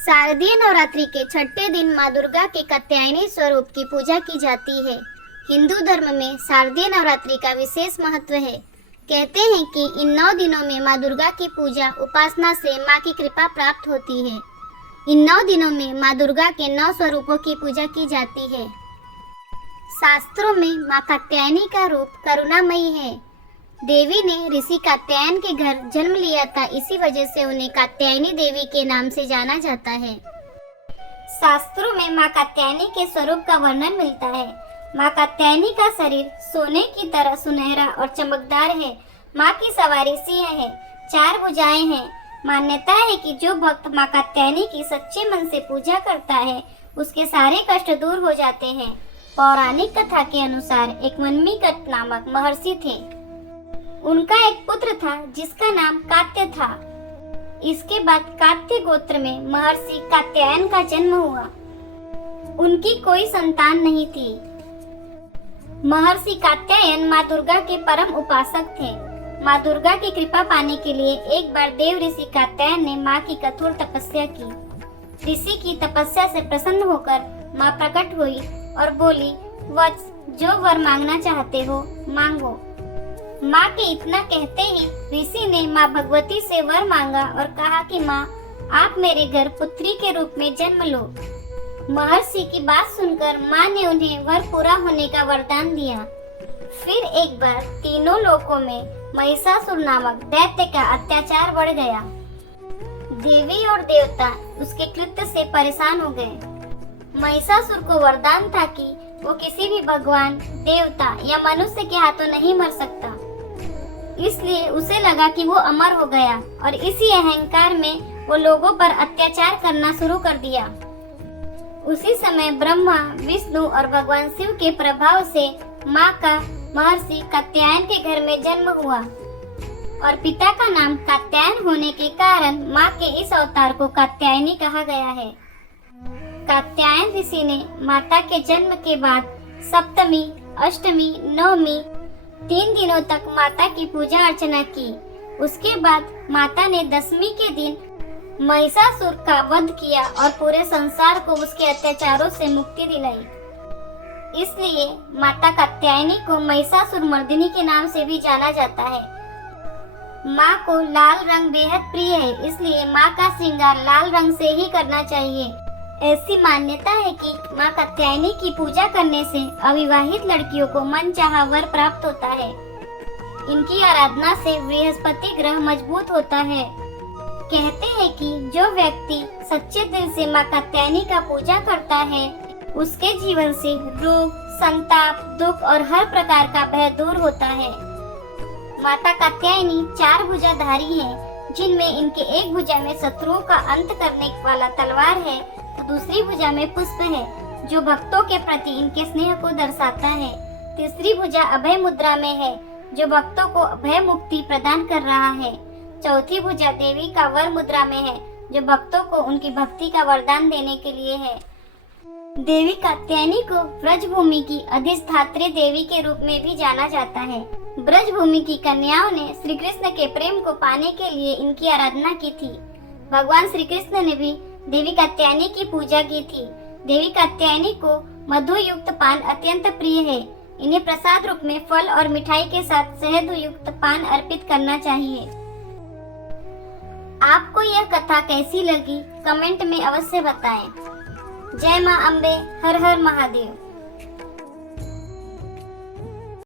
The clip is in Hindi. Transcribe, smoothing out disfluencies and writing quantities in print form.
शारदीय नवरात्रि के छठे दिन माँ दुर्गा के कात्यायनी स्वरूप की पूजा की जाती है। हिंदू धर्म में शारदीय नवरात्रि का विशेष महत्व है। कहते हैं कि इन 9 दिनों में माँ दुर्गा की पूजा उपासना से माँ की कृपा प्राप्त होती है। इन 9 दिनों में माँ दुर्गा के 9 स्वरूपों की पूजा की जाती है। शास्त्रों में माँ कात्यायनी का रूप करुणामयी है। देवी ने ऋषि कात्यायन के घर जन्म लिया था, इसी वजह से उन्हें कात्यायनी देवी के नाम से जाना जाता है। शास्त्रों में माँ कात्यायनी के स्वरूप का वर्णन मिलता है। माँ कात्यायनी का शरीर सोने की तरह सुनहरा और चमकदार है। माँ की सवारी सिंह है, 4 भुजाएं हैं। मान्यता है कि जो भक्त माँ कात्यायनी की सच्चे मन से पूजा करता है, उसके सारे कष्ट दूर हो जाते हैं। पौराणिक कथा के अनुसार एक वन्मीकट नामक महर्षि थे। उनका एक पुत्र था जिसका नाम कात्य था। इसके बाद कात्य गोत्र में महर्षि कात्यायन का जन्म हुआ। उनकी कोई संतान नहीं थी। महर्षि कात्यायन माँ दुर्गा के परम उपासक थे। माँ दुर्गा की कृपा पाने के लिए एक बार देव ऋषि कात्यायन ने माँ की कठोर तपस्या की। ऋषि की तपस्या से प्रसन्न होकर माँ प्रकट हुई और बोली, वत्स, जो वर मांगना चाहते हो मांगो। माँ के इतना कहते ही ऋषि ने माँ भगवती से वर मांगा और कहा कि माँ, आप मेरे घर पुत्री के रूप में जन्म लो। महर्षि की बात सुनकर माँ ने उन्हें वर पूरा होने का वरदान दिया। फिर एक बार तीनों लोकों में महिषासुर नामक दैत्य का अत्याचार बढ़ गया। देवी और देवता उसके कृत्य से परेशान हो गए। महिषासुर को वरदान था कि वो किसी भी भगवान, देवता या मनुष्य के हाथों नहीं मर सकता। इसलिए उसे लगा कि वो अमर हो गया और इसी अहंकार में वो लोगों पर अत्याचार करना शुरू कर दिया। उसी समय ब्रह्मा, विष्णु और भगवान शिव के प्रभाव से माँ का महर्षि कात्यायन के घर में जन्म हुआ और पिता का नाम कात्यायन होने के कारण माँ के इस अवतार को कात्यायनी कहा गया है। कात्यायन ऋषि ने माता के जन्म के बाद सप्तमी, अष्टमी, नवमी 3 दिनों तक माता की पूजा अर्चना की। उसके बाद माता ने 10वीं के दिन महिषासुर का वध किया और पूरे संसार को उसके अत्याचारों से मुक्ति दिलाई। इसलिए माता कात्यायनी को महिषासुर मर्दिनी के नाम से भी जाना जाता है। माँ को लाल रंग बेहद प्रिय है, इसलिए माँ का श्रृंगार लाल रंग से ही करना चाहिए। ऐसी मान्यता है कि माँ कात्यायनी की पूजा करने से अविवाहित लड़कियों को मनचाहा वर प्राप्त होता है। इनकी आराधना से बृहस्पति ग्रह मजबूत होता है। कहते हैं कि जो व्यक्ति सच्चे दिल से माँ कात्यायनी का पूजा करता है, उसके जीवन से रोग, संताप, दुख और हर प्रकार का भय दूर होता है। माता कात्यायनी 4 भुजाधारी है, जिनमें इनके एक भुजा में शत्रुओं का अंत करने वाला तलवार है, तो दूसरी भुजा में पुष्प है, जो भक्तों के प्रति इनके स्नेह को दर्शाता है। तीसरी भुजा अभय मुद्रा में है, जो भक्तों को अभय मुक्ति प्रदान कर रहा है। चौथी भुजा देवी का वर मुद्रा में है, जो भक्तों को उनकी भक्ति का वरदान देने के लिए है। देवी कात्यायनी को ब्रजभूमि की अधिष्ठात्री देवी के रूप में भी जाना जाता है। ब्रजभूमि की कन्याओं ने श्री कृष्ण के प्रेम को पाने के लिए इनकी आराधना की थी। भगवान श्री कृष्ण ने भी देवी कात्यायनी की पूजा की थी। देवी कात्यायनी को मधु युक्त पान अत्यंत प्रिय है। इन्हें प्रसाद रूप में फल और मिठाई के साथ शहद युक्त पान अर्पित करना चाहिए। आपको यह कथा कैसी लगी, कमेंट में अवश्य बताएं। जय मां अम्बे, हर हर महादेव।